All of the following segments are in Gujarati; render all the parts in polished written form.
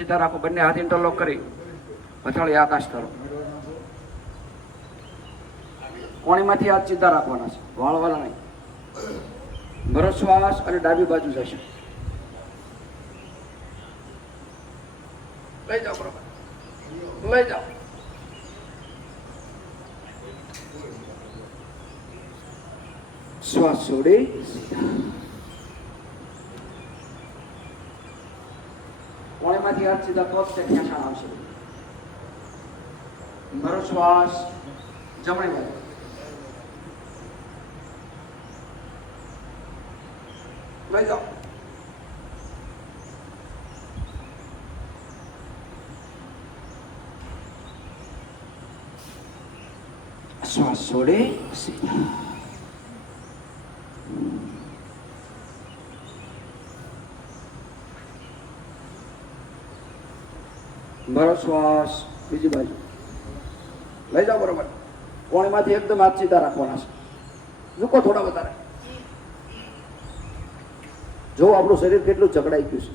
સીધા રાખો, બંને હાથ ઇન્ટરલોક કરી પછાડી આકાશ કરો. કોણીમાંથી હાથ સીધા રાખવાના છે, વાળવાના નહીં. ભરો શ્વાસ અને ડાબી બાજુ જશે. લઈ જાઓ, બરોબર લઈ જાઓ. શ્વાસ છોડી કોણીમાંથી હાથ સીધા તો જ ખેંચાણ આવશે. ભરો શ્વાસ જમણી બાજુ. લઈ જાઓ. શ્વાસ છોડી ભરો શ્વાસ બીજી બાજુ. લઈ જાઓ, બરોબર. કોણીમાંથી એકદમ હાથ સીધા રાખવાના છે. ઝૂકો થોડા વધારે. જો આપણું શરીર કેટલું જકડાઈ ગયું છે.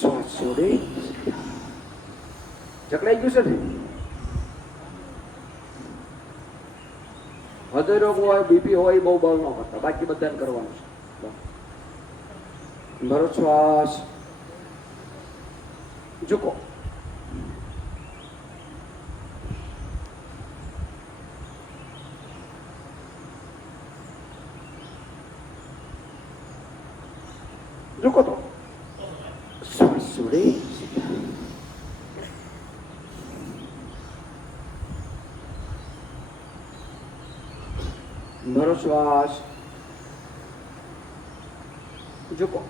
શ્વાસ છોડી જકડાઈ ગયું છે ને. હૃદય રોગ હોય, બીપી હોય, બહુ બળ ન કરતા, બાકી બધાને કરવાનું છે. ભરો શ્વાસ ઝૂકો. ઝૂકો તો શ્વાસ છોડી ભરો શ્વાસ ઝૂકો.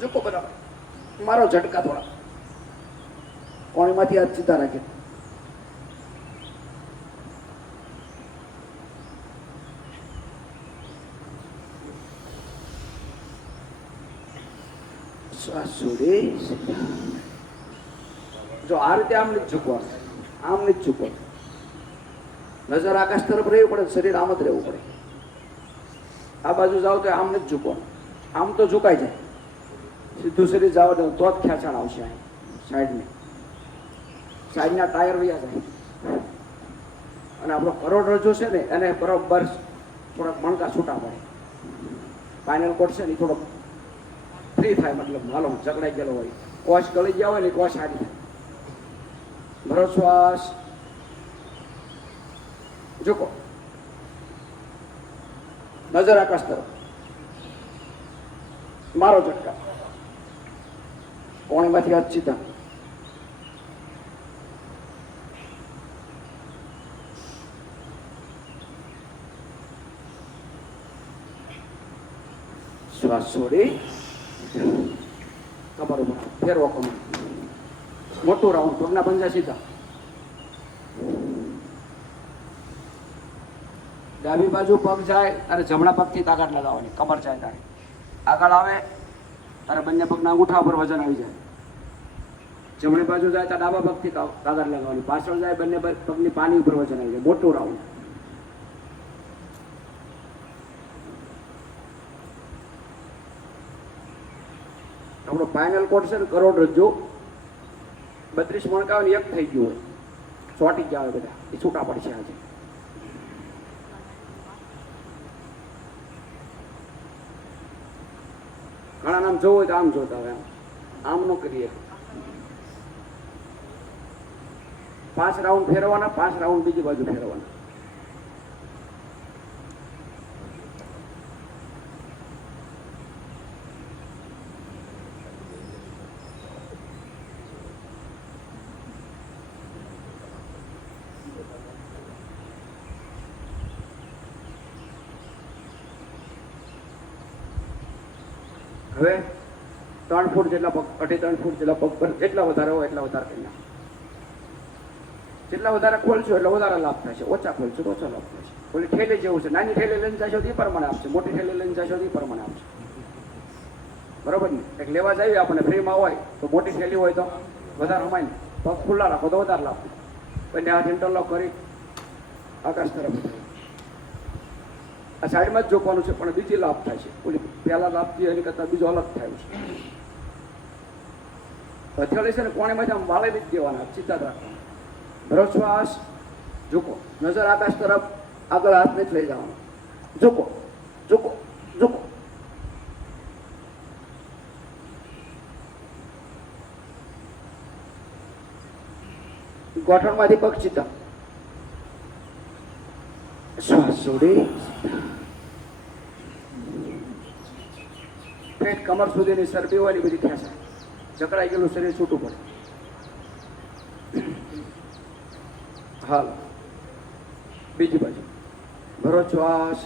ઝૂકો બરાબર. મારો ઝટકા થોડા. કોણીમાંથી હાથ સીધા રાખે. શ્વાસ છોડી. જો આ રીતે આમ નથી ઝૂકવાનું, આમ નથી ઝૂકવાનું. નજર આકાશ તરફ રહેવું પડે, શરીર આમ જ રહેવું પડે. આ બાજુ જાઓ તો આમ નથી ઝૂકવાનું, આમ તો ઝુકાઈ જાય. સીધું શરીર જાવ દઉં તો જ ખેંચાણ આવશે. સાઈડના ટાયર વયા જાય અને આપણો કરોડરજ્જુ છે ને એને બરોબર થોડાક મણકા છૂટા પડે. ફાઇનલ કોટ છે ને એ થોડોક ફ્રી થાય, મતલબ હાલો જકડાઈ ગયેલો હોય, કોશ ગળી ગયા હોય ને કોશ હારી થાય. ભરો શ્વાસ ઝૂકો. નજર આકાશ તરફ. મારો ઝટકા. કોણીમાંથી હાથ સીધા. શ્વાસ છોડી કમર ઉપર ફેરવો. કમર મોટું રાઉન્ડ. પગના પંજા સીધા. ડાબી બાજુ પગ જાય અને જમણા પગથી તાકાત લગાવવાની. કમર જાય તારે આગળ આવે તારે બંને પગના અંગૂઠા ઉપર વજન આવી જાય. જમણી બાજુ જાય તો ડાબા પગથી તાકાત લગાવવાની. પાછળ જાય બંને પગની પાની ઉપર વજન આવી જાય. મોટું રાઉન્ડ. આપણો ફાઇનલ કોડ છે ને કરોડરજ્જુ 32 મણકા એક થઈ ગયું હોય, ચોંટી ગયા હોય બધા, એ છૂટા પડશે આજે. ઘણા નામ જોવું હોય તો આમ જોતા હોય, આમ ન કરીએ. 5 રાઉન્ડ ફેરવાના, 5 રાઉન્ડ બીજી બાજુ ફેરવાના. હવે 3 ફૂટ જેટલા પગ, 2.5-3 ફૂટ જેટલા પગ પર જેટલા વધારે હોય એટલા વધારે કરી નાખો. જેટલા વધારે ખોલશો એટલે વધારે લાભ થશે, ઓછા ખોલશો તો ઓછો લાભ થશે. ઓલી ઠેલી જેવું છે, નાની ઠેલી લઈને જશો તો એ પ્રમાણે આપશે, મોટી ઠેલી લઈને જશો તો એ પ્રમાણે આપશે. બરોબર ને? એક લેવા જઈએ આપણે ફ્રીમાં હોય તો મોટી ઠેલી હોય તો વધારે અમાય ને, પગ ખુલ્લા રાખો તો વધારે લાભ. બંને હાથ ઇન્ટરલોક કરી આકાશ તરફ. આ સાઈડમાં જ ઝૂકવાનું છે, પણ બીજી લાભ થાય છે. ઓલી પહેલા લાભ થયો એની કરતાં બીજો અલગ થાય છે. હથેળી છે ને કોણીમાંથી આમ વાળે જ દેવાના, સીધા જ રાખવાના. ભરો શ્વાસ, ઝૂકો, નજર આકાશ તરફ, આગળ હાથ નથી લઈ જવાનો. ઝૂકો, ઝૂકો, ઝૂકો. ગોઠણમાંથી પગ સીધા. શ્વાસ છોડી પેટ કમર સુધીની ચરબી હોય બધી ખેંચાય. જકડાઈ ગયેલું શરીર છૂટું પડે. હાલ બીજી બાજુ ભરો શ્વાસ,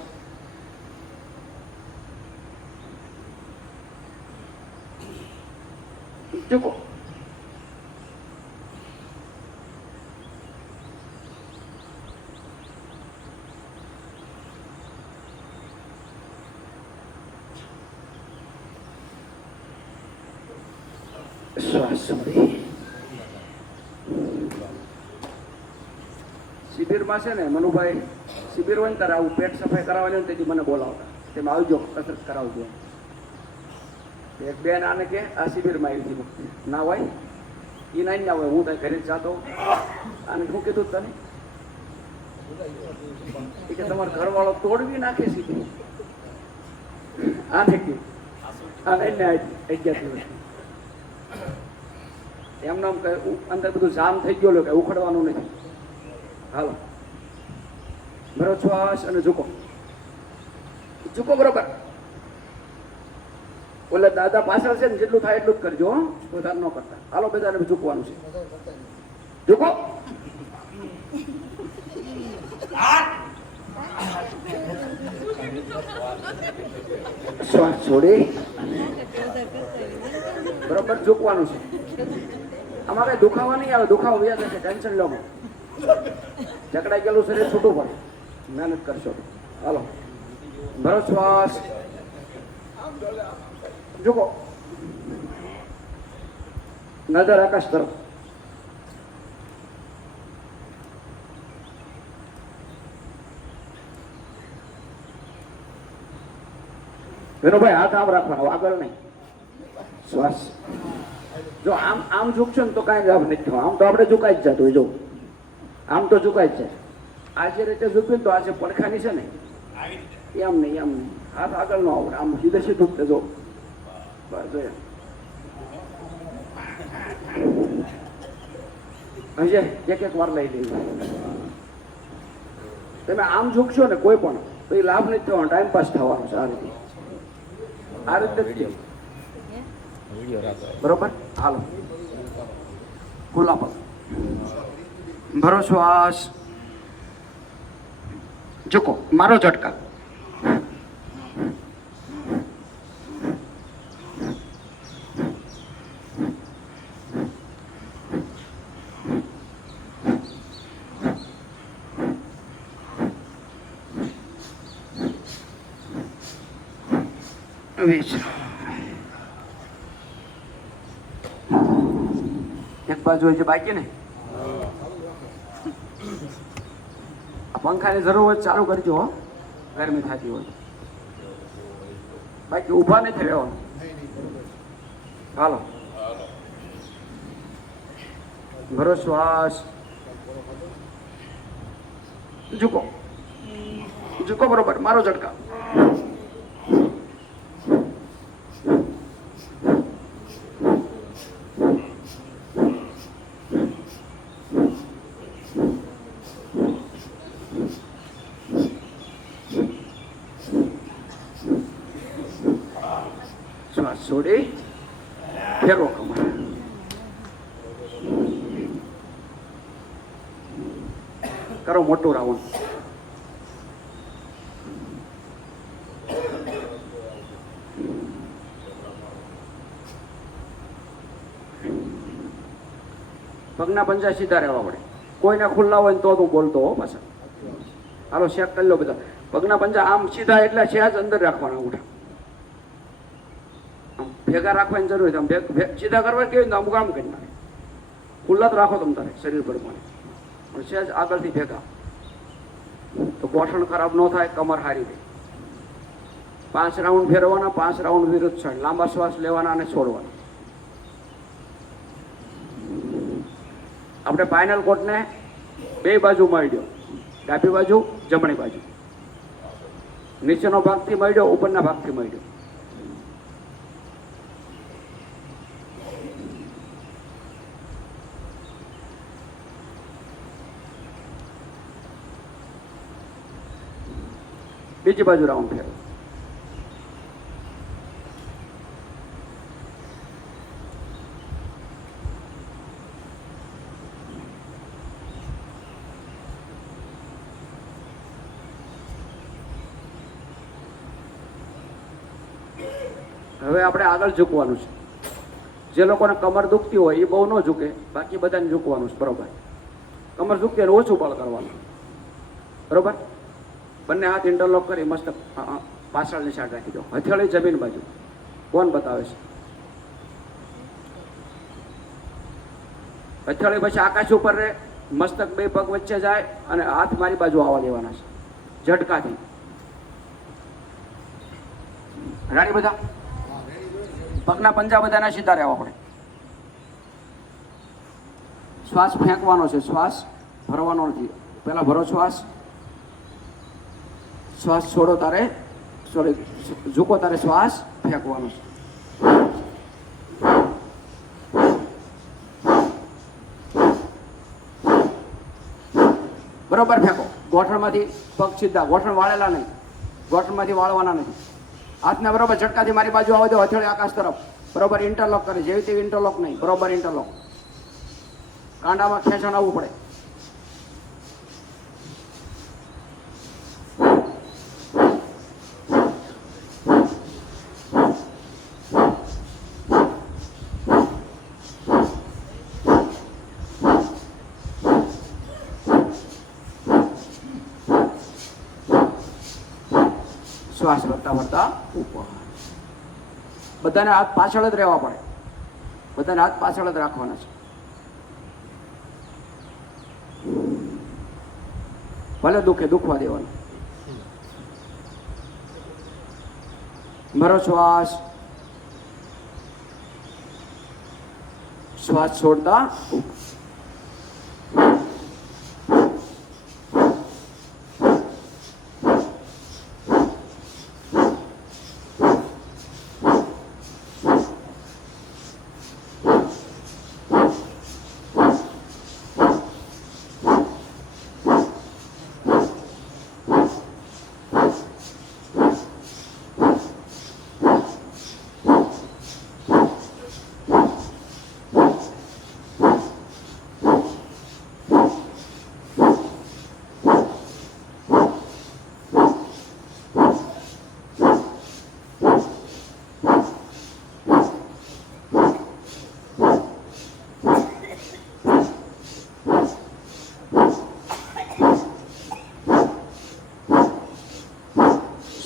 ઝૂકો. શ્વાસ છોડી. શિબિરમાં છે ને મનુભાઈ, શિબિર હોય ને ત્યારે આવું પેટ સફાઈ કરાવવાની હોય તેથી મને બોલાવતા, તેમાં આવજો કસરત કરાવજો. એક બેન આને કે આ શિબિરમાં આવી હતી, ના હોય એ ના હોય, હું ત્યાં ઘરે જ જાતો. આને શું કીધું તને કે તમારો ઘરવાળો તોડવી નાખે શિબિર. આને કીધું આને 11 દિવસ એમને અંદર બધું જામ થઈ ગયો કે ઉખડવાનું નથી. હાલો ભરો શ્વાસ અને ઝૂકો, ઝૂકો બરોબર. ઓલે દાદા પાછળ છે ને જેટલું થાય એટલું જ કરજો, વધારે ન કરતા. હાલો બધાને ઝૂકવાનું છે. ઝૂકો, શ્વાસ છોડી બરોબર ઝૂકવાનું છે. આમાં કઈ દુખાવા નહીં આવે, દુખાવો વ્યાજ છે, ટેન્શન લો. જકડાઈ ગયેલું શરીર છૂટું પડે, મહેનત કરશો. હાલો ભરો શ્વાસ, ઝૂકો, નજર આકાશ તરફ. વિનુભાઈ હાથ આમ રાખવાનો, આગળ નહીં. શ્વાસ. જો આમ આમ ઝૂકશો ને તો કાંઈ લાભ નથી થયો. આમ તો આપણે ઝુકાઈ જ જતું હોય. જો આમ તો ઝુકાય જ જાય. આ જે રીતે ઝૂક્યું ને તો આ જે પડખાની છે ને એમ નહીં, એમ નહીં. હાથ આગળ નો આવડે, આમ સીધે સીધું જો બસ જોયા. હજે એક વાર લઈ લેવું. તમે આમ ઝૂકશો ને કોઈ પણ તો એ લાભ નથી થવાનો, ટાઈમ પાસ થવાનો છે. આ રીતે જ બરોબર. હાલો ખુલ્લા પગ, ભરો શ્વાસ, ઝૂકો, મારો ઝટકા. એક બાજુ હોય છે બાકી ને પંખાની જરૂર હોય ચાલુ કરજો, ગરમી થતી હોય. બાકી ઊભા નથી રહેવાનું. હાલો ભરો શ્વાસ, ઝૂકો, ઝૂકો બરોબર, મારો ઝટકા. શ્વાસ છોડી ફેરવો કમર. કરો મોટું રાઉન્ડ. પગના પંજા સીધા રહેવા પડે. કોઈના ખુલ્લા હોય ને તો તું બોલતો હો પાછા. હાલો શેક કરી લો બધા. પગના પંજા આમ સીધા એટલે સહેજ અંદર રાખવાના અંગૂઠા. આમ ભેગા રાખવાની જરૂર છે. આમ સીધા કરવા કેવી ને અમુક આમ કરી નાખે. ખુલ્લા જ રાખો તમે તારે શરીર પ્રમાણે, પણ સહેજ આગળથી ભેગા, તો ગોઠણ ખરાબ ન થાય, કમર હારી રહે. 5 રાઉન્ડ ફેરવવાના, 5 રાઉન્ડ વિરુદ્ધ સાઈડ. લાંબા શ્વાસ લેવાના અને છોડવાના. આપણે ફાઇનલ કોટને બે બાજુ મળ્યો, ડાબી બાજુ, જમણી બાજુ. નીચેનો ભાગથી મળ્યો, ઉપરના ભાગથી મળ્યો. બીજી બાજુ રાઉન્ડ ફેરવો. હવે આપણે આગળ ઝૂકવાનું છે. જે લોકોને કમર દુખતી હોય એ બહુ ન ઝૂકે, બાકી બધાને ઝૂકવાનું છે. બરોબર? કમર દુખતી હોય ઓછું બળ કરવાનું. બરોબર? બંને હાથ ઇન્ટરલોક કરી મસ્ત પાછળની સાઈડ રાખી દો. હથેળી જમીન બાજુ. કોણ બતાવે છે? હથેળી પછી આકાશ ઉપર રહે, મસ્તક બે પગ વચ્ચે જાય અને હાથ મારી બાજુ આવવા દેવાના છે ઝટકાથી. રાડી બધા? પગના પંજા બધાના સીધા રહેવા પડે. શ્વાસ ફેંકવાનો છે, શ્વાસ ભરવાનો નથી. પહેલા ભરો શ્વાસ, શ્વાસ છોડો તારે, સોરી ઝૂકો તારે શ્વાસ ફેંકવાનો છે. બરોબર ફેંકો. ગોઠણમાંથી પગ સીધા, ગોઠણ વાળેલા નહીં, ગોઠણમાંથી વાળવાના નથી. હાથને બરોબર ઝટકાથી મારી બાજુ આવવા દો, હથેળી આકાશ તરફ. બરોબર ઇન્ટરલોક કરે, જેવી તેવી ઇન્ટરલોક નહીં, બરોબર ઇન્ટરલોક. કાંડામાં ખેંચણ આવવું પડે. શ્વાસ ભરતા ભરતા ઉપર. બધાને હાથ પાછળ જ રહેવા પડે, બધાને હાથ પાછળ જ રાખવાના છે. ભલે દુખે દુખવા દેવાનું. ભરો શ્વાસ, શ્વાસ છોડતા ઉપર.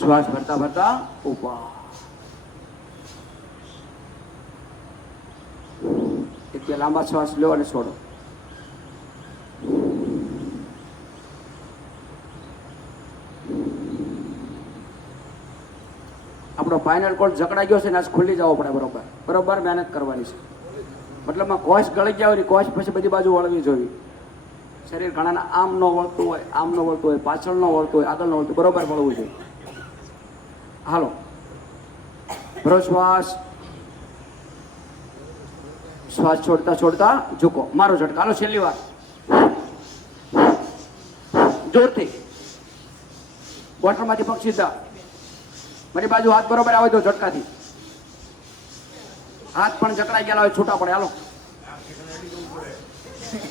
શ્વાસ ભરતા ભરતા ઉપર. એક બે લાંબા શ્વાસ લો અને છોડો. આપણો ફાઇનલ કોડ જકડાઈ ગયો છે ને આજ ખુલ્લી જવો પડે. બરોબર બરોબર મહેનત કરવાની છે. મતલબમાં કોશ ગળી ગયા હોય ને કોશ પછી બધી બાજુ વળવી જોઈએ. શરીર ઘણાના આમ ન વળતું હોય, આમ ન વળતું હોય, પાછળ ન વળતું હોય, આગળ ન વળતું, બરોબર વળવું જોઈએ. હાલો ભરો શ્વાસ, શ્વાસ છોડતા છોડતા ઝૂકો. મારો ઝટકા. હાલો છેલ્લી વાર જોરથી. ગોઠણમાંથી પગ સીધા, મારી બાજુ હાથ બરોબર આવે તો ઝટકાથી. હાથ પણ જકડાઈ ગયેલા હોય છૂટા પડે. હાલો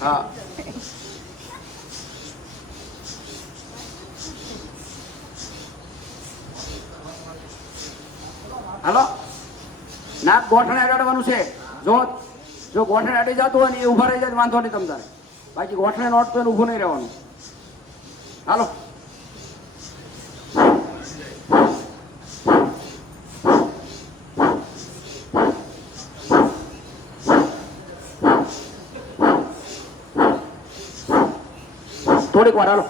હા. હાલો નાક ગોઠણે અડાડવાનું છે. જો ગોઠણે અડી જતું હોય ને એ ઉભા રહી જાય વાંધો નહીં તમ તારે, બાકી ગોઠણે નોટતું હોય ઊભું નહીં રહેવાનું. હાલો થોડીક વાર. હાલો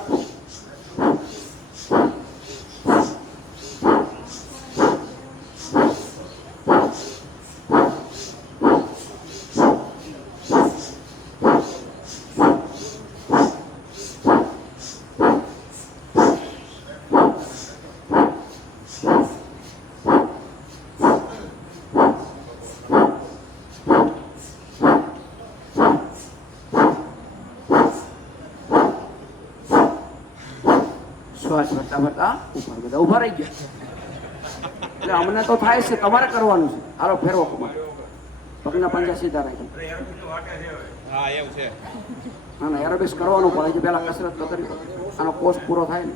શ્વાસ ભરતા ભરતા ઉપર, બધા ઉભા રહી ગયા. એટલે અમને તો થાય છે, તમારે કરવાનું છે. હાલો ફેરવો કુમાર, પગના પંજા સીધા રાખી. હા એવું છે. ના ના એરોબિક્સ કરવાનું પડે છે, પહેલા કસરત તો કરવી પડે. આનો કોર્સ પૂરો થાય ને.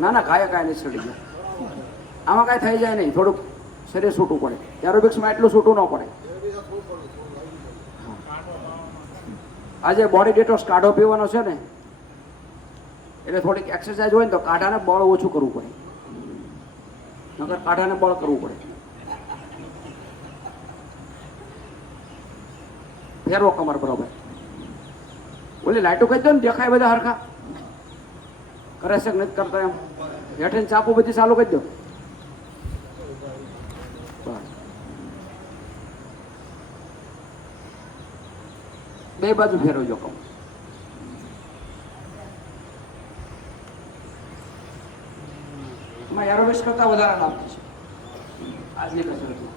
ના ના કાંઈ કાંઈ નહીં સડી ગયા. આમાં કાંઈ થઈ જાય નહીં, થોડુંક શરીર છૂટું પડે. એરોબિક્સમાં એટલું છૂટું ન પડે. આજે બોડી ડિટોક્સ કાઢો પીવાનો છે ને, એટલે થોડીક એક્સરસાઇઝ હોય ને તો કાઢાને બળ ઓછું કરવું પડે, નકર કાઢાને બળ કરવું પડે. ફેરવો કમર બરોબર. ઓલી લાઈટો કહી દો ને, દેખાય બધા હરખા કરે છે નથી કરતા એમ. હેઠે ચાપુ બધી ચાલુ કરી દો. બે બાજુ ફેરવજો કમ. એમાં એરોબિક્સ કરતા વધારે લાભ થશે આજની કસરતમાં.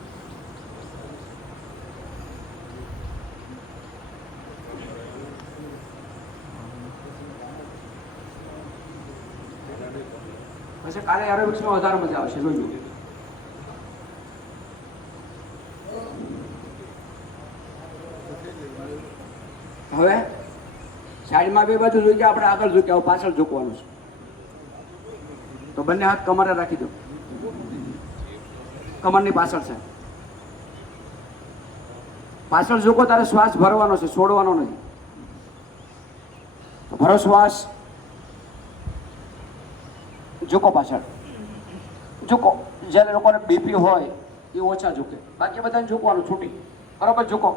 પછી કાલે એરોબિક્સમાં વધારે મજા આવશે, જોજો. હવે સાઈડમાં બે બાજુ ઝૂક્યા, આપણે આગળ ઝૂક્યા, પાછળ ઝૂકવાનું છે. તો બંને હાથ કમરે રાખી દો, કમરની પાછળ છે. પાછળ ઝૂકો તારે શ્વાસ ભરવાનો છે, છોડવાનો નથી. તો ભરો શ્વાસ, ઝૂકો પાછળ, ઝૂકો. જ્યારે લોકોને બીપી હોય એ ઓછા ઝૂકે, બાકી બધાને ઝૂકવાનું છૂટી. બરાબર ઝૂકો.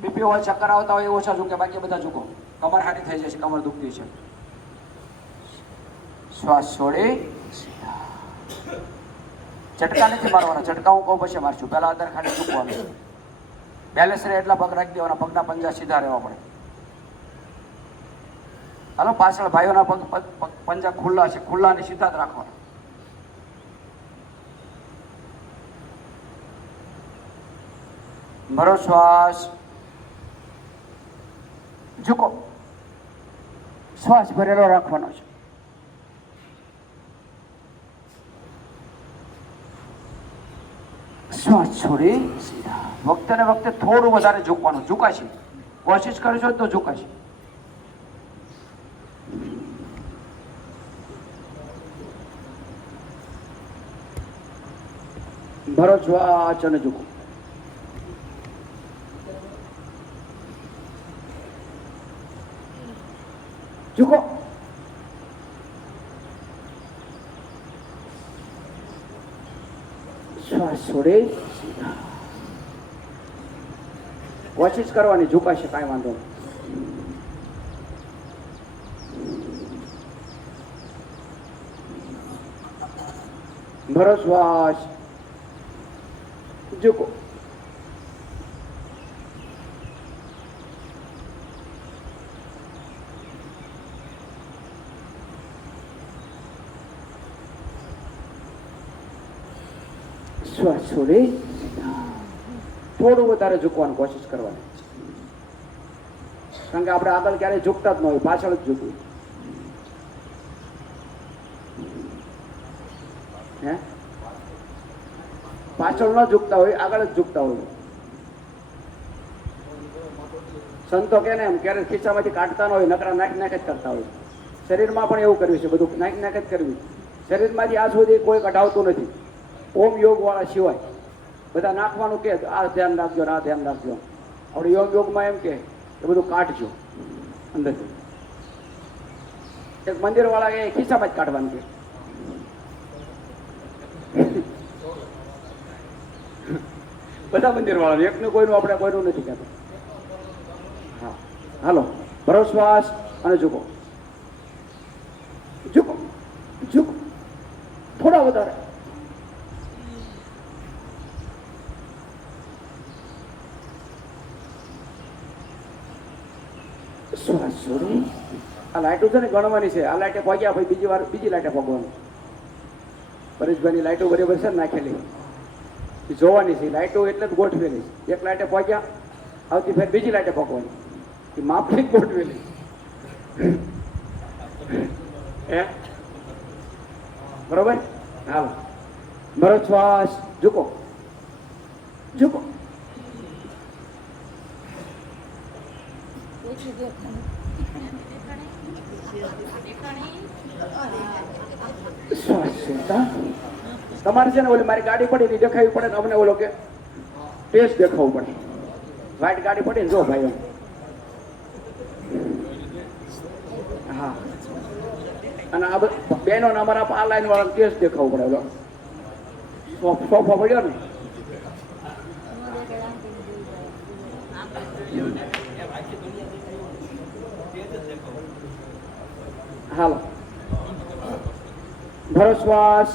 બીપી હોય, ચક્કર આવતા હોય એ ઓછા ઝૂકે, બાકી બધા ઝૂકો. કમર હાટી થઈ જશે, કમર દુખતી છે. શ્વાસ છોડી, ઝટકા નથી મારવાના. ઝટકા હું કહું પછી મારશું, પહેલા અંદર ખાલી ઝૂકવાનું. બેલેન્સ રહે એટલા પગ રાખી દેવાના, પગના પંજા સીધા રહેવા પડે. હાલો પાછળ ભાઈઓના પગ પંજા ખુલ્લા છે, ખુલ્લા ને સીધા જ રાખવાના. ભરો શ્વાસ, ઝૂકો. શ્વાસ ભરેલો રાખવાનો છે. શ્વાસ છોડી સીધા. વખતે ને વખતે થોડું વધારે ઝૂકવાનું. ઝુકાશે, કોશિશ કરશો તો ઝુકાશે. ભરો શ્વાસ અને ઝૂકો. ઝૂકો. શ્વાસ છોડી સીધા. કોશિશ કરવાની, ઝુકાશે, કાંઈ વાંધો નહીં. ભરો શ્વાસ, ઝૂકો. શ્વાસ છોડી થોડું વધારે ઝૂકવાની કોશિશ કરવાની. કારણ કે આપણે આગળ ક્યારેય ઝૂકતા જ ન હોય, પાછળ જ ઝૂકવું. હે પાછળ ન ઝૂકતા હોય, આગળ જ ઝૂકતા હોય. સંતો કે ને એમ ક્યારેક ખિસ્સામાંથી કાઢતા ન હોય, નકરા નાખ નાખ જ કરતા હોય. શરીરમાં પણ એવું કર્યું છે, બધું નાખ નાખ જ કરવી. શરીરમાંથી આજ સુધી કોઈ કઢાવતું નથી, ઓમ યોગ વાળા સિવાય. બધા નાખવાનું કે આ ધ્યાન રાખજો, આ ધ્યાન રાખજો. આપણે યોગમાં એમ કે બધું કાઢજો અંદરથી. એક મંદિર વાળા એ ખિસ્સામાં જ કાઢવાનું કે. બધા મંદિર વાળા, એકનું કોઈનું આપણે કોઈનું નથી કહેતા. હા હાલો, ભરો શ્વાસ અને ઝૂકો. ઝૂકો, ઝૂકો, થોડા વધારે. શ્વાસ છોડી. આ લાઈટો છે ને ગણવાની છે. આ લાઈટે પગ્યા ભાઈ, બીજી વાર બીજી લાઈટે પગવાનું. પરેશભાઈની લાઈટો બરાબર છે ને નાખેલી, જોવાની છે. લાઈટો એટલે જ ગોઠવેલી. એક લાઈટે પગ્યા, આવતી ફેર બીજી લાઈટે પકવાની એ માપની ગોઠવેલી હે બરોબર હાલો ભરો શ્વાસ ઝૂકો ઝૂકો શ્વાસ છોડતા તમારે છે ને ઓલી મારી ગાડી પડી ની દેખાવી પડે ને અમને ઓલો કે ટેસ્ટ દેખાવું પડે વ્હાઈટ ગાડી પડી ને જો ભાઈ હા અને આ બેનો ને અમારા આ લાઈન વાળા ટેસ્ટ દેખાવું પડે ઓલો સોફા પડ્યો ને હાલો ભરો શ્વાસ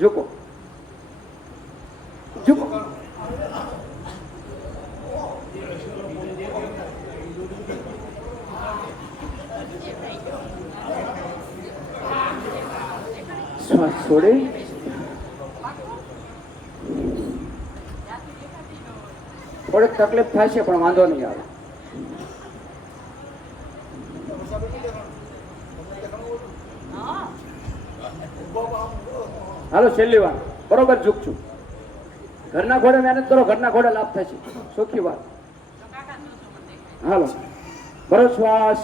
ઝૂકો ઝૂકો શ્વાસ છોડી થોડીક તકલીફ થશે પણ વાંધો નહીં આવે હાલો છેલ્લી વાર બરોબર ઝૂકશું ઘરના ઘોડે મહેનત કરો ઘરના ઘોડે લાભ થશે સુખી વાત હાલો ભરો શ્વાસ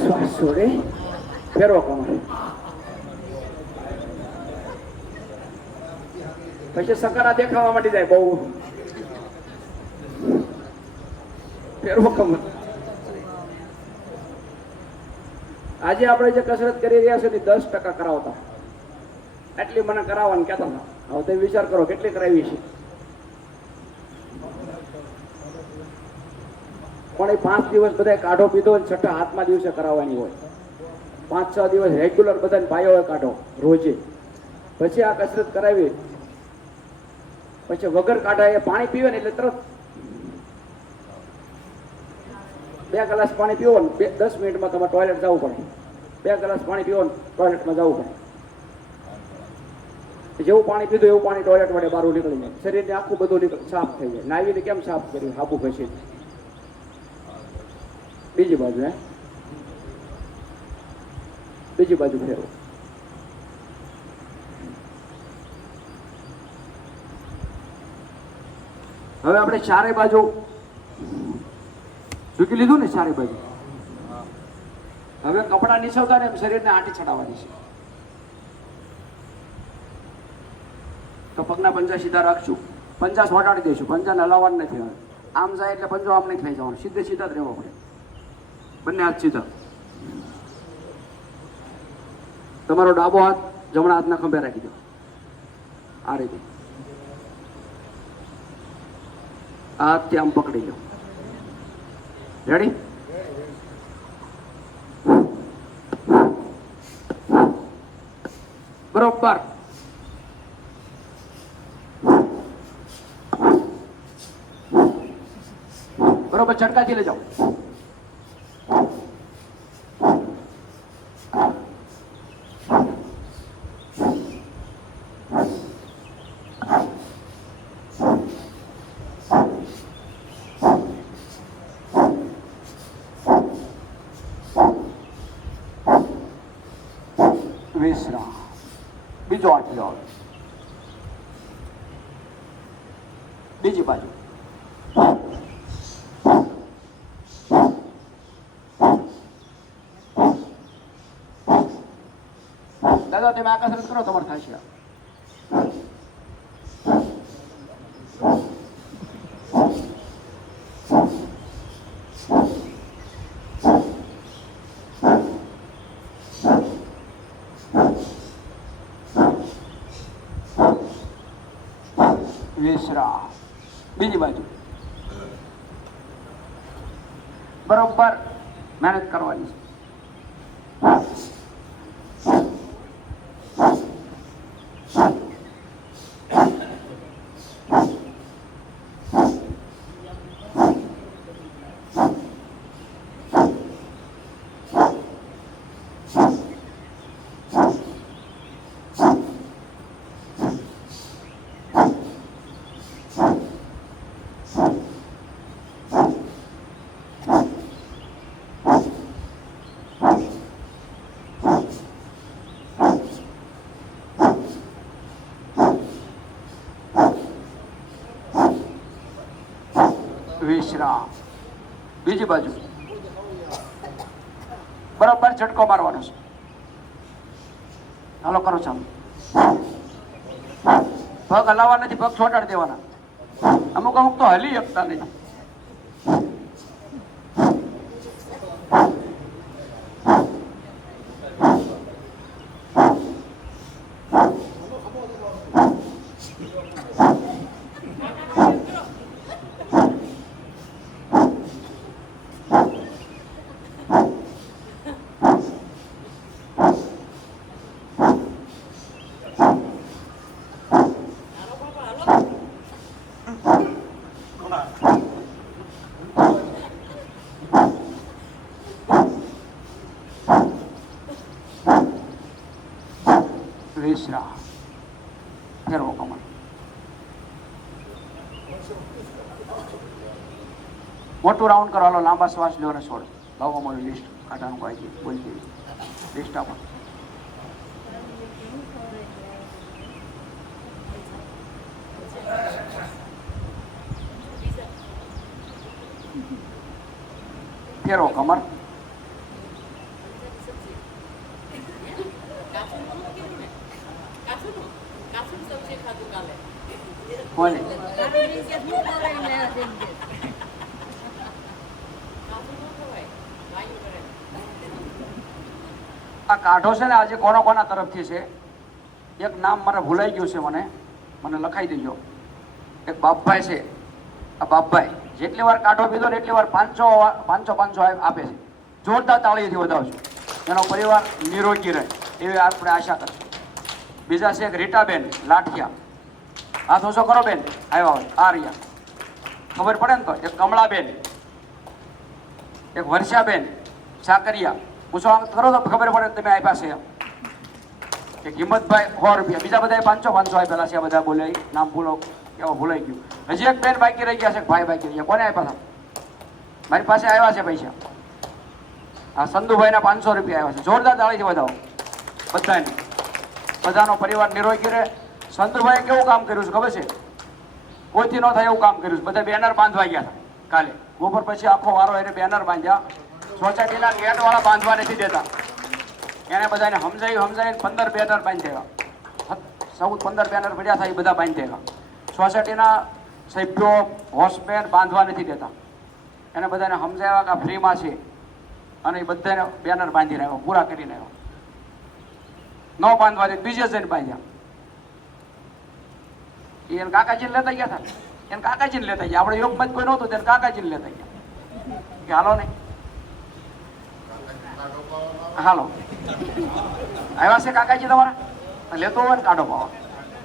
શ્વાસ છોડે ફેરવો કમર પછી સકારા દેખાવા માંડી જાય બહુ ફેરવો કમર આજે આપણે જે કસરત કરી રહ્યા છે એ 10% કરાવતા એટલી મને કરાવવાનું કહેતા હતા હવે તો વિચાર કરો કેટલી કરાવી છે પણ એ 5 દિવસ બધા કાઢો પીધો અને છઠ્ઠા હાથમાં દિવસે કરાવવાની હોય 5-6 દિવસ રેગ્યુલર બધાને ભાઈઓએ કાઢો રોજે પછી આ કસરત કરાવી પછી વગર કાઢા એ પાણી પીવે ને એટલે તરત 2 ગ્લાસ પાણી પીવો ને 10 મિનિટમાં તમારે ટોયલેટ જવું પડે 2 ગ્લાસ પાણી પીવો ને ટોયલેટમાં જવું પડે જેવું પાણી પીધું એવું પાણી ટોયલેટ વડે બહાર નીકળી જાય શરીરને આખું બધું સાફ થઈ જાય નાવીને કેમ સાફ કર્યું હાબુ ઘસી બીજી બાજુ હે બીજી બાજુ ફેરવો હવે આપણે ચારે બાજુ ઝૂકી લીધું ને ચારે બાજુ હવે કપડા નીચવતા ને એમ શરીરને આંટી ચડાવવાની છે તો પગના પંજા સીધા રાખશું પંજા સોટાડી દઈશું પંજાને હલાવવાનું નથી હવે આમ જાય એટલે પંજો આમ નહીં થઈ જવાનું સીધે સીધા જ રહેવા પડે બંને હાથ સીધા તમારો ડાબો હાથ જમણા હાથના ખંભે રાખી દો આ રીતે આ હાથથી આમ પકડી લો રેડી બરોબર બરોબર ઝટકાથી લઈ જાઓ વિશ્રામ બીજો હાથ લો બીજી બાજુ દાદા તમે આ કસરત કરો તમારે થશે વિશ્રામ બીજી બાજુ બરોબર મહેનત કરવાની છે વિશ્રામ. બીજી બાજુ બરાબર ઝટકો મારવાનો છે. હાલો કરો ચાલો. પગ હલાવવા નથી, પગ છોટાડી દેવાના. અમુક અમુક તો હલી શકતા નહીં. વિશ્રામ. ફેરવો કમર. મોટું રાઉન્ડ કરો. હાલો લાંબા શ્વાસ લો અને છોડો. લાવો અમારું લિસ્ટ કાઢવાનું કાઢી બોલતી લિસ્ટ આપો. ફેરવો કમર. બોલે આ કાઢો છે ને આજે કોના તરફથી છે? એક નામ મારે ભૂલાઈ ગયું છે, મને લખાઈ દેજો. એક બાપભાઈ છે. આ બાપભાઈ જેટલી વાર કાઢો પીધો ને એટલી વાર 500 આપે છે. જોરદાર તાળીથી વધાવજો. એનો પરિવાર નિરોગી રહે એવી આપણે આશા કરશું. બીજા છે એક રીટાબેન લાઠિયા. હાથ ઓછો કરો બેન. આવ્યા હોય આ રહ્યા. ખબર પડે ને તો. એક કમળાબેન, એક વર્ષાબેન સાકરિયા. પૂછો કરો તો ખબર પડે તમે આપ્યા છે એમ. એક હિંમતભાઈ 100 રૂપિયા. બીજા બધા 500 આપેલા છે. બધા બોલે નામ કેવો ભૂલાઈ ગયું. હજી એક બેન બાકી રહી ગયા છે, ભાઈ બાકી રહી ગયા. કોને આપ્યા હતા? મારી પાસે આવ્યા છે પૈસા. આ સંધુભાઈના 500 રૂપિયા આવ્યા છે. જોરદાર તાળીથી વધાવો બધાને. બધાનો પરિવાર નિરોગી રહે. સંતુભાઈ કેવું કામ કર્યું છે ખબર છે? કોઈથી ન થાય એવું કામ કર્યું છે. બધા બેનર બાંધવા ગયા હતા કાલે બપોર પછી. આખો વારો એને બેનર બાંધ્યા. સોસાયટીના ગેટ વાળા બાંધવા નથી દેતા. એને બધાને સમજાવી 15 બેનર બાંધેલા. 14-15 બેનર પડ્યા થાય એ બધા બાંધેલા. સોસાયટીના સભ્યો હોસ્ટમેન બાંધવા નથી દેતા. એને બધાને સમજાવ્યા કે આ ફ્રીમાં છે અને એ બધાને બેનર બાંધીને આવ્યો, પૂરા કરીને આવ્યો. ન બાંધવા દે બીજે જઈને બાંધ્યા. એને કાકાજીને લેતા ગયા હતા. એને કાકાજીને લેતા ગયા. આપણે યોગમાં કોઈ નહોતું તેને કાકાજીને લેતા ગયા કે હાલો નહીં. હાલો આવ્યા છે કાકાજી તમારા? લેતો હોય ને કાઢો પાવા.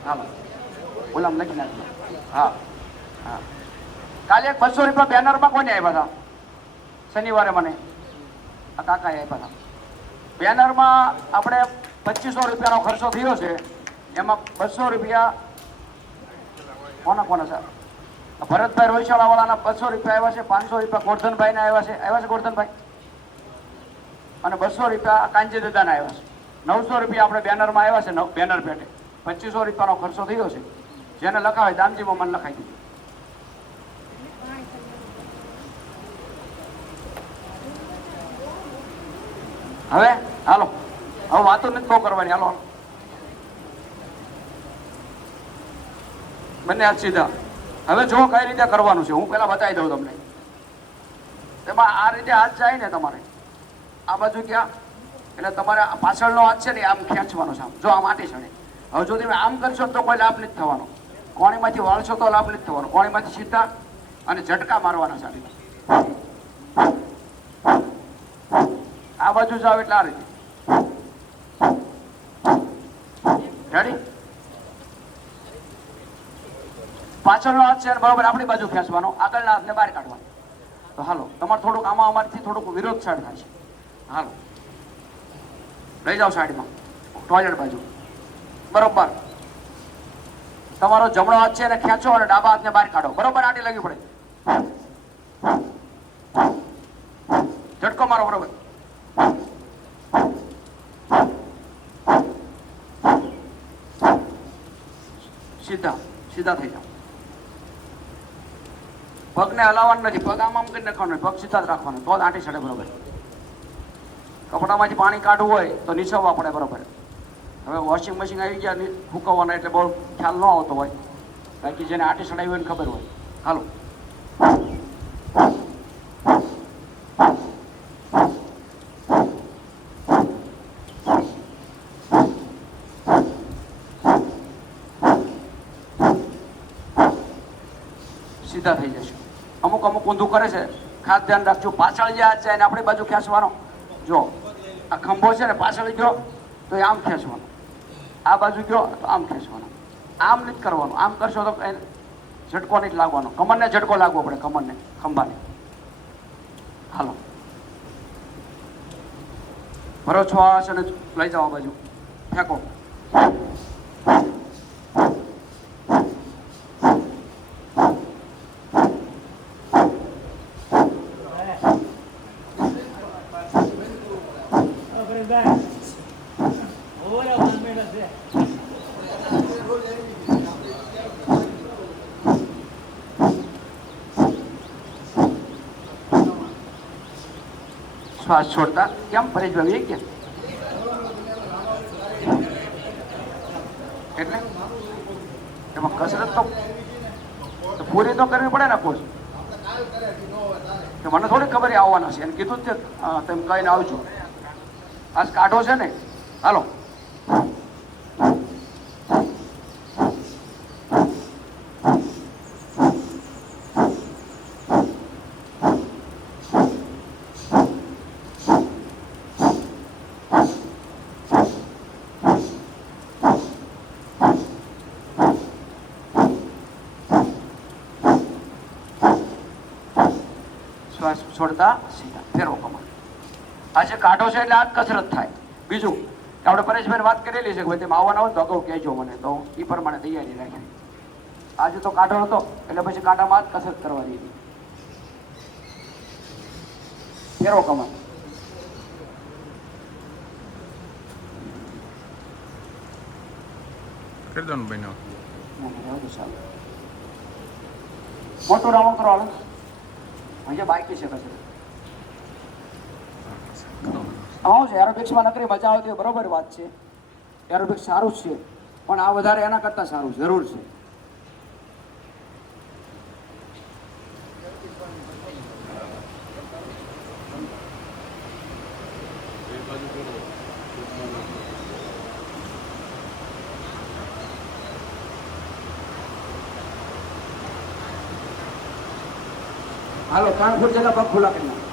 હાલો ઓલામ લખી નાખજો. હા હા. કાલે એક 200 રૂપિયા બેનરમાં કોને આવ્યા હતા? શનિવારે મને આ કાકાએ આપ્યા હતા. બેનરમાં આપણે 2500 રૂપિયાનો ખર્ચો થયો છે. એમાં 200 રૂપિયા કોના છે? ભરતભાઈ રોયશાળા વાળાના 200 રૂપિયા આવ્યા છે. 500 રૂપિયા ગોરધનભાઈને આવ્યા છે ગોરધનભાઈ. અને 200 રૂપિયા કાંજી દાદાના આવ્યા છે. 900 રૂપિયા આપણે બેનરમાં આવ્યા છે. બેનર પેટે 2500 રૂપિયાનો ખર્ચો થયો છે. જેને લખાવે દામજીમાં મને લખાઈ દીધું. હવે હાલો, હવે વાતો નથી બહુ કરવાની. હાલો બંને હાથ સીધા. હવે જો કઈ રીતે કરવાનું છે હું પેલા બતાવી દઉં તમને. તેમાં આ રીતે હાથ જાય ને તમારે આ બાજુ ક્યાં, એટલે તમારે પાછળનો હાથ છે ને આમ ખેંચવાનો છે. આમ જો આમ આટી ચડે. હવે જો તમે આમ કરશો તો કોઈ લાભ નથી થવાનો. કોણીમાંથી વાળશો તો લાભ નથી થવાનો. કોણીમાંથી સીધા અને ઝટકા મારવાના છે. આ બાજુ જાવ એટલે આ રીતે. રેડી? પાછળનો હાથ છે બરોબર આપણી બાજુ ખેંચવાનો, આગળના હાથને બહાર કાઢવાનો. તો હાલો તમારે થોડુંક આમાં અમારથી થોડુંક વિરોધ સાઈડ થાય છે. હાલો લઈ જાઓ સાઈડમાં ટોયલેટ બાજુ. બરોબર તમારો જમણો હાથ છે એને ખેંચો અને ડાબા હાથને બહાર કાઢો. બરોબર આટી લાગવી પડે. ઝટકો મારો. બરોબર સીધા સીધા થઈ જાઓ. પગને હલાવવાનું નથી, પગ આમ કરી નાખવાનો, પગ સીધા જ રાખવાનો, તો જ આંટી ચડે બરોબર. કપડામાંથી પાણી કાઢવું હોય તો નીચવવા પડે બરોબર. હવે વોશિંગ મશીન આવી ગયા ફૂંકવવાના એટલે બહુ ખ્યાલ ન આવતો હોય, બાકી જેને આંટી ચડાવી હોય એને ખબર હોય. હાલો, સીધા થઈ જશે. અમુક ઊંધું કરે છે, ખાસ ધ્યાન રાખજો. પાછળ જે હાથ જાય ને આપણી બાજુ ખેંચવાનો. જો આ ખંભો છે ને પાછળ ગયો તો એ આમ ખેંચવાનો, આ બાજુ ગયો તો આમ ખેંચવાનો. આમ નથી કરવાનું, આમ કરશો તો ઝટકો નથી લાગવાનો. કમરને ઝટકો લાગવો પડે, કમરને, ખંભાને. હાલો, ભરો શ્વાસ અને લઈ જાઓ બાજુ, ફેંકો. શ્વાસ છોડતા કેમ પરેશભાઈ કે એટલે એમાં કસરત તો પૂરી તો કરવી પડે ને કોચ. મને થોડી ખબર આવવાના છે એને કીધું જ તેમ કહીને આવજો. આજ કાઢો છે ને. હાલો, શ્વાસ છોડતા સીધા ફેરવો કમર. આજે કાઢો છે એટલે આ જ કસરત થાય. બીજું કે આપણે પરેશભાઈ વાત કરેલી છે કે ભાઈ તેમાં આવવાના હોય તો અગાઉ કહેજો મને, તો એ પ્રમાણે તૈયારી રાખી. આજે તો કાઢો હતો એટલે પછી કાંટામાં જ કસરત કરવાની હતી. ફેરવો કમર. મોટું રાઉન્ડ કરો હાલો. અહીંયા બાકી છે કસરત. હા છે એરોબિક્સમાં નકરી મજા આવતી હોય, બરોબર વાત છે. એરોબિક્સ સારું જ છે, પણ આ વધારે એના કરતાં સારું જરૂર છે. હાલો, 3 ફૂટ જેટલા પગ ખુલ્લા કરી નાખો.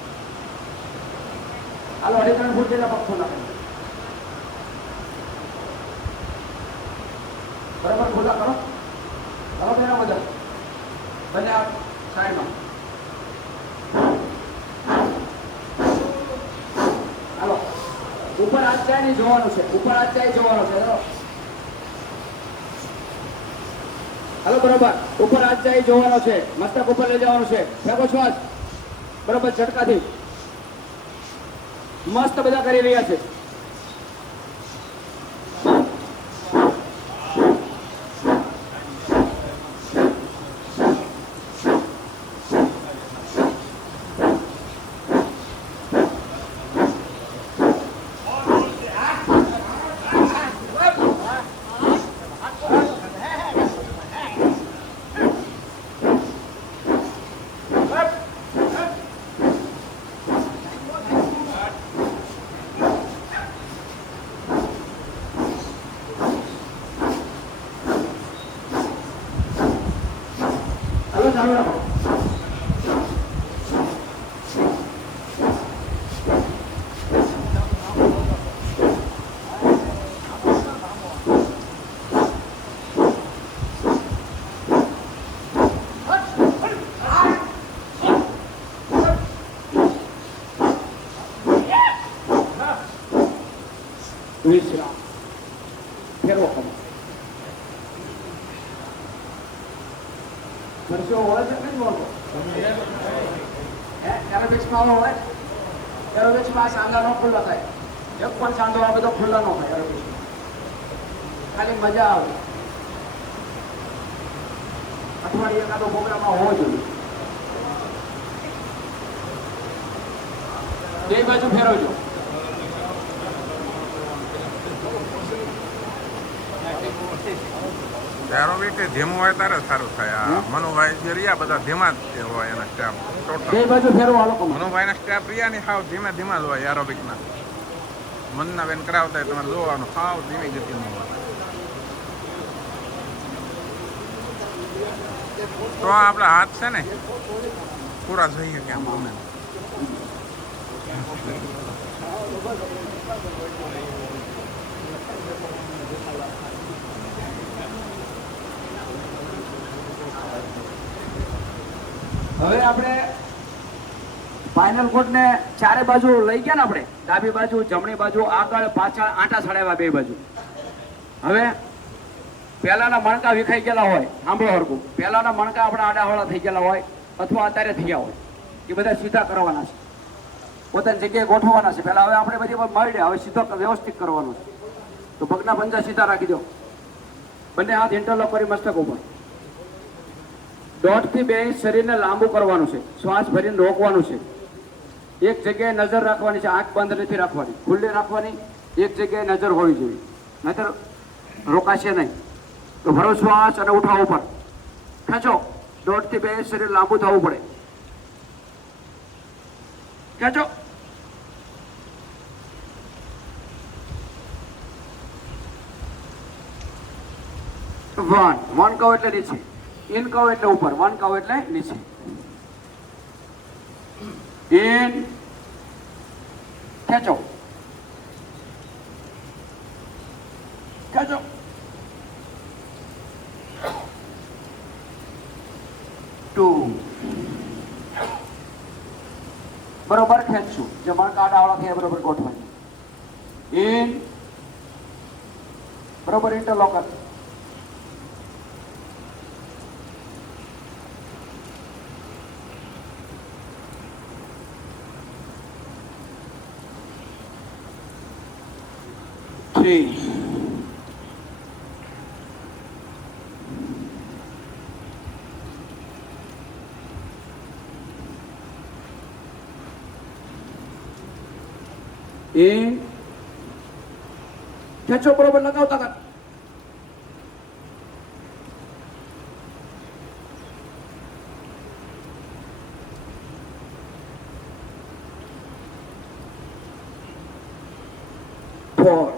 હાલો, 3.5 ફૂટ જેટલા પગ ખુલ્લા કરી નાખો. બરાબર ખુલ્લા કરો. કરો તેના બધા બંને આ સાઈડમાં. હાલો, ઉપર હાથ જાય નહીં જોવાનું છે, ઉપર હાથ જાય જોવાનું છે. હાલો, બરોબર ઉપર હાથ જાય જોવાનો છે, મસ્તક ઉપર લઈ જવાનું છે. ફેંકો શ્વાસ બરોબર ઝટકાથી. મસ્ત બધા કરી રહ્યા છે. ચાલુ રાખો. વિશ્રામ. ફેરવો કરો. પરસો હોય છે નહીં બોલતો. એરોબિક્સમાં આવો હોય, એરોબિક્સમાં સાંધા ન ખુલ્લા થાય. એક પણ સાંધો આ બધો ખુલ્લા ન હોય એરોબિક્સમાં. ખાલી મજા આવે. અઠવાડિયે એકાદો પ્રોગ્રામમાં હોવો જોઈએ. બે બાજુ ફેરવજો. એરોબિક કે ધીમું હોય ત્યારે સારું થાય. આ મનુભાઈ જે રહ્યા બધા ધીમા જ હોય એના સ્ટેપ બે ટોટલ. બાજુ ફેરવો આ લોકો. મનુભાઈના સ્ટેપ રહ્યા ને સાવ ધીમે ધીમા જ હોય એરોબિકના. મનના બેન કરાવતા હોય તમારે જોવાનું સાવ ધીમી ગતિનું હોય. તો આપણા હાથ છે ને પૂરા જોઈએ કેમ ગમે. હવે આપણે ફાઇનલ કોટને ચારે બાજુ લઈ ગયા ને આપણે, ડાબી બાજુ જમણી બાજુ આગળ પાછળ આંટા સડાવ્યા બે બાજુ. હવે પહેલાના મણકા વિખાઈ ગયેલા હોય, સાંભળો હરકું, પહેલાના મણકા આપણા આડાવાળા થઈ ગયેલા હોય અથવા અત્યારે થયા હોય, એ બધા સીધા કરવાના છે, પોતાની જગ્યાએ ગોઠવવાના છે. પહેલા હવે આપણે બધી મળીએ, હવે સીધો વ્યવસ્થિત કરવાનો છે. તો પગના પંજા સીધા રાખી દો, બંને હાથ ઇન્ટરલોક કરી મસ્તક ઉપર. 1.5 થી 2 ઇંચ શરીરને લાંબુ કરવાનું છે, શ્વાસ ભરીને રોકવાનું છે. એક જગ્યાએ નજર રાખવાની છે, આંખ બંધ નથી રાખવાની, ખુલ્લી રાખવાની. એક જગ્યાએ નજર હોવી જોઈએ, નહીતર રોકાશે નહીં. તો ભરો શ્વાસ અને ઉઠાવો ઉપર, ખેંચો. 1.5 થી 2 ઇંચ શરીર લાંબુ થવું પડે, ખેંચો. વન કહો એટલે નીચે, ઇન કહો એટલે ઉપર, વન કહો એટલે નીચે. ઇન, ખેંચો, ખેંચો. ટુ, બરોબર ખેંચશું, જે મણકા આડાવાળા થયા બરોબર ગોઠવાની. ઇન, બરોબર ઇન્ટરલોકર. એ ખેંચો, બરોબર લગાવતા હતા. ફોર,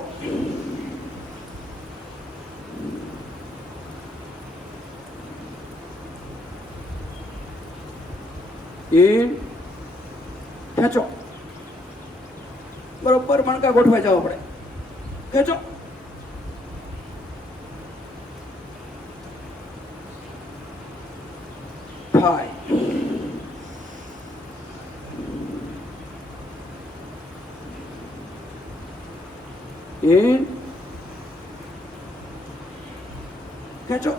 એ ખેંચો, બરોબર મણકા ગોઠવાઈ જવા પડે, ખેંચો. ફાઈવ, ઇન, ખેંચો.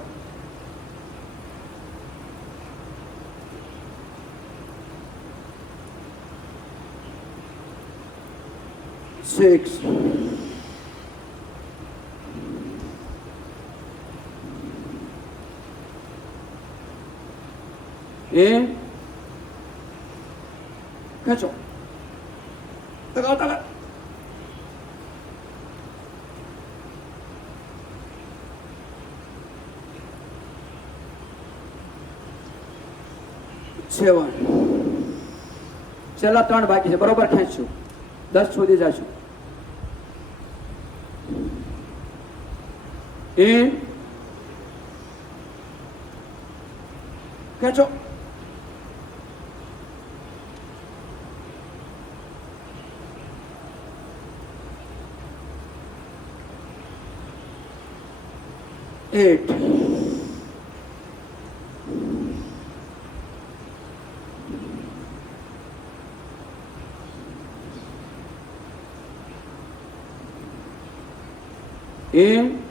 6, in, ખેંચો, લગાવ. 7, છેલ્લા 3 બાકી છે, બરોબર ખેંચશું, 10 સુધી જશું. In, ખેંચો. 8, in,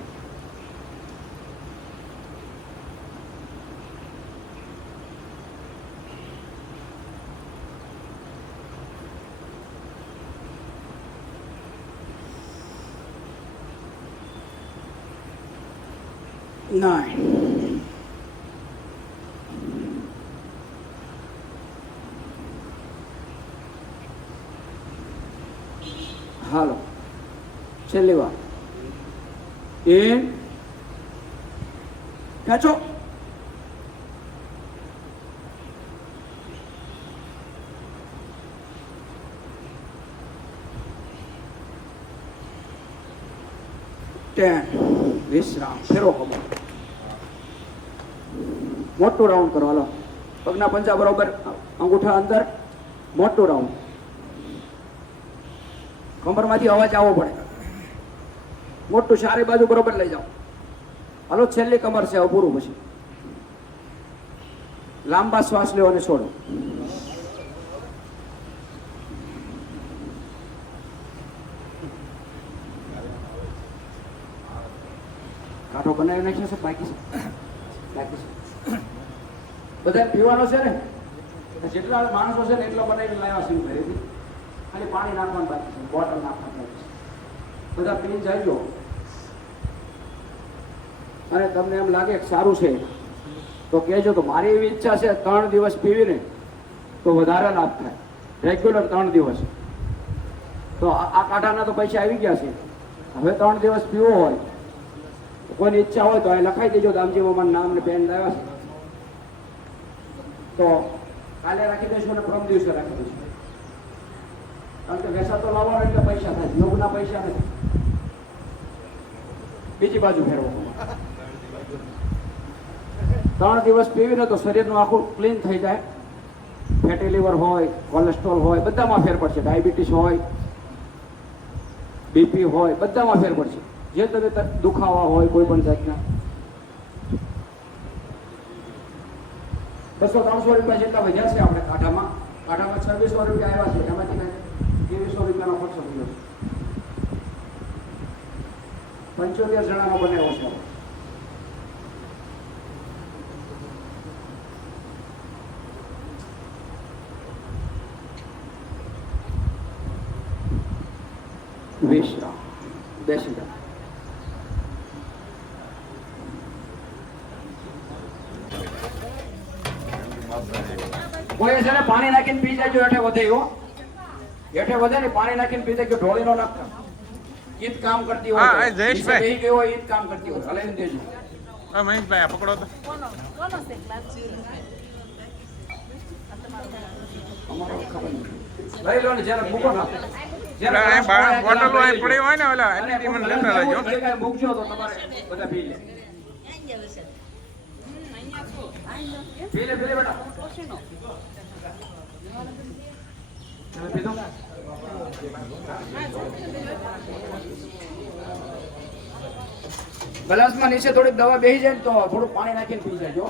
nine, છેલ્લી વાર ઇન ખેંચો વિશ્રામ ફેરો કમર મોટું રાઉન્ડ કરો હાલો પગના પંજા બરોબર અંગૂઠા અંદર મોટું રાઉન્ડ કમરમાંથી અવાજ આવવો પડે મોટું ચારે બાજુ બરોબર લઈ જાઓ હાલો છેલ્લી કમર છે હવે પૂરું પછી લાંબા શ્વાસ લેવો અને છોડો કાઢો બનાવી નાખ્યો છે બાકી છે બધા પીવાનો છે ને જેટલા માણસો છે ને એટલા બનાવીને લાવ્યા છે ઘરેથી ખાલી પાણી નાખવાનું બાકી છે બોટલ નાખવાનું બાકી છે બધા પીને જાજો અને તમને એમ લાગે કે સારું છે તો કહેજો તો મારી એવી ઈચ્છા છે 3 દિવસ પીવીને તો વધારે લાભ થાય રેગ્યુલર 3 દિવસ તો આ કાંઠાના તો પૈસા આવી ગયા છે હવે 3 દિવસ પીવો હોય કોઈની ઈચ્છા હોય તો અહીં લખાઈ દેજો દામજી મામાનું નામ ને પેન લાવ્યા છે તો કાલે રાખી દઈશું અને પ્રમ દિવસે રાખી દઈશું કારણ કે વેસા તો લાવવાનો એટલે પૈસા થાય યોગના પૈસા નથી બીજી બાજુ ફેરવો 3 દિવસ પીવીને તો શરીરનું આખું ક્લીન થઈ જાય ફેટી લીવર હોય કોલેસ્ટ્રોલ હોય બધામાં ફેર પડશે ડાયાબિટીસ હોય બીપી હોય બધામાં ફેર પડશે જે તમે દુખાવા હોય કોઈ પણ જાતના 200-300 રૂપિયા જેટલા વધ્યા છે આપણે કાંઠામાં 2600 રૂપિયા આવ્યા છે એમાંથી 2300 રૂપિયાનો ખર્ચો થયો 75 જણાનો બનાવ્યો છે વિશ્રામ બેસી જાઓ કોઈ છે ને પાણી નાખીને પી જાય હેઠે વધે હો હેઠે વધે ને પાણી નાખીને પી જાય ઢોળી નો નાખતા ઈદ કામ કરતી હોય હા જયેશભાઈ બેહી ગયો હોય ઈદ કામ કરતી હોય હલાઈને દેજો મહેશભાઈ આ પકડો તો અમારો ખબર નહીં લઈ લો ને જ્યારે મૂકો ના બોટલો અહીં પડી હોય ને ઓલા એની મને લેતા રહેજો મૂકજો તો તમારે બધા પી લે પી લે બેટા તમે પીધો ગ્લાસમાં નીચે થોડીક દવા બેસી જાય ને તો થોડુંક પાણી નાખીને પી જાય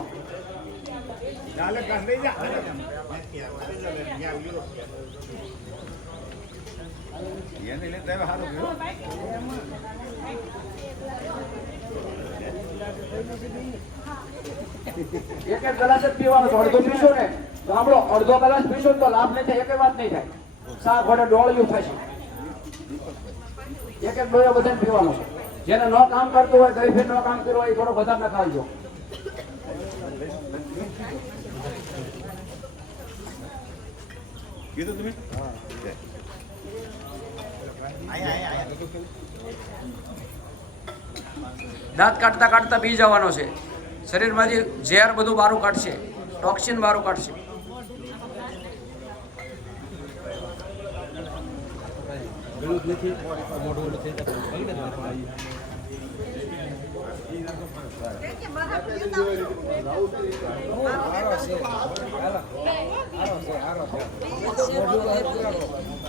એક એક ગ્લાસ જ પીવાનો છે અડધો પીશો ને તો આપણો અડધો ગ્લાસ પીશો તો લાભ નહીં થાય એક વાત નહીં થાય સા ઘોડે ડોળિયું થશે એક એક ડોળો બધાને પીવાનો છે જેને ન કામ કરતું હોય ગઈ ફેર ન કામ કર્યું હોય એ થોડો વધારે ના ખાવજો કીધું તમે દાંત કાઢતા કાઢતા પી જવાનો છે શરીરમાંથી ઝેર બધું બહાર કાઢશે ટોક્સિન બહાર કાઢશે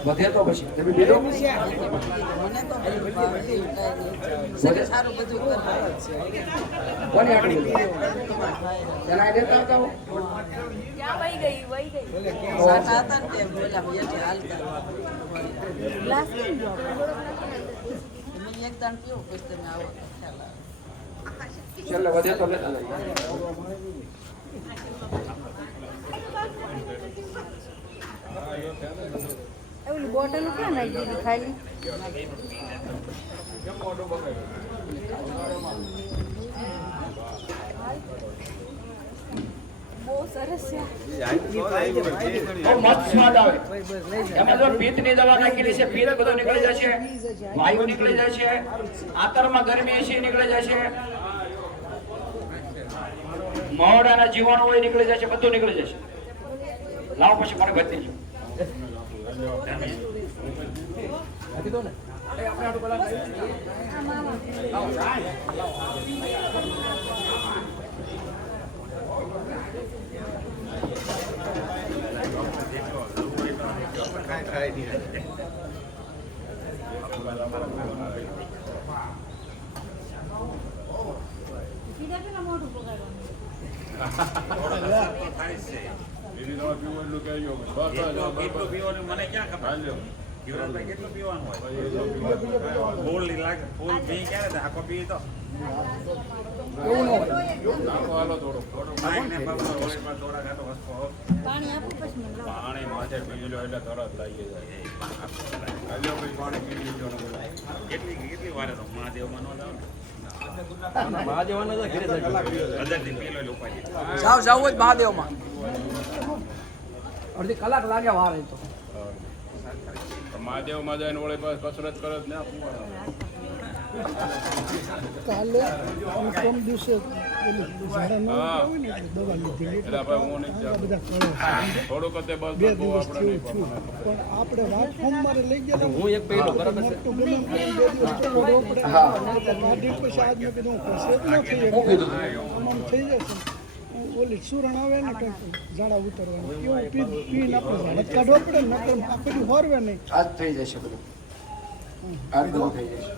વધે તો પછી તમે પીધો કોને આટલું એના દેતા હતા હો ક્યાં વહી ગઈ સાટા હતા ને તેમ પેલા હેઠે હાલતા ગ્લાસ કેમ જો મેં એક દાણ પીવું પછી તમે આવો તો ખ્યાલ આવે છેલ્લે વધે તો લેતા જઈએ ઓલી બોટલ ક્યાં નાખી દીધી ખાલી બહુ સરસ છે બહુ મસ્ત સ્વાદ આવે એમાં જો પિત્તની દવા નાખેલી છે પિત્ત બધું નીકળી જશે વાયુ નીકળી જશે આંતરમાં ગરમી છે નીકળી જશે મોઢાના જીવાણુ હોય નીકળી જશે બધું નીકળી જશે લાવો પછી મને બધી જો સીધા પેલા મોઢું પકડવાનું કેટલું પીવાનું મને ક્યાં ખબર યુવરાજભાઈ કેટલું પીવાનું હોય ફૂલ ની લાગે ફૂલ પી ક્યારે થાય? આખો પી તો પાણીને પગલો હોળીમાં થોડા ઘાટો વસ્તુ પાણી આપો પછી મને લાવો. પાણી માથે પી લો એટલે તરત લાગી જાય કેટલી વાર તો મહાદેવમાં ન જાવ અંદરથી પી લો એટલે ઉપાડી જાવ જાવ જ મહાદેવમાં અડધી કલાક લાગે વાર એ તો મહાદેવમાં જઈને વળી પાછું કસરત કરે જ ના કાલે અને ત્રણ દિવસે પેલી ઝાડા ન હોય ને એટલે દવા લીધી એટલે એટલે હું નહીં આ બધા કરે થોડુંક જ બસ બે બહુ દિવસ આપણે થયું નહીં છું પણ આપણે વાત સોમવારે લઈ ગયા હું એક પહેલો બરાબર છે મોટું ગલન કરીને બે દિવસ તો રોકડે કાઢી પછી આજ મેં કીધું કશે જ ન થઈ આમ થઈ જશે ઓલી સુરણ આવે ને કંઈક ઝાડા ઉતરવાનું એવું પીને આપણે ઝાડા જ કાઢવા પડે ને નકર આપણે હોરવે નહીં આજ થઈ જશે બધું આ બધું થઈ જશે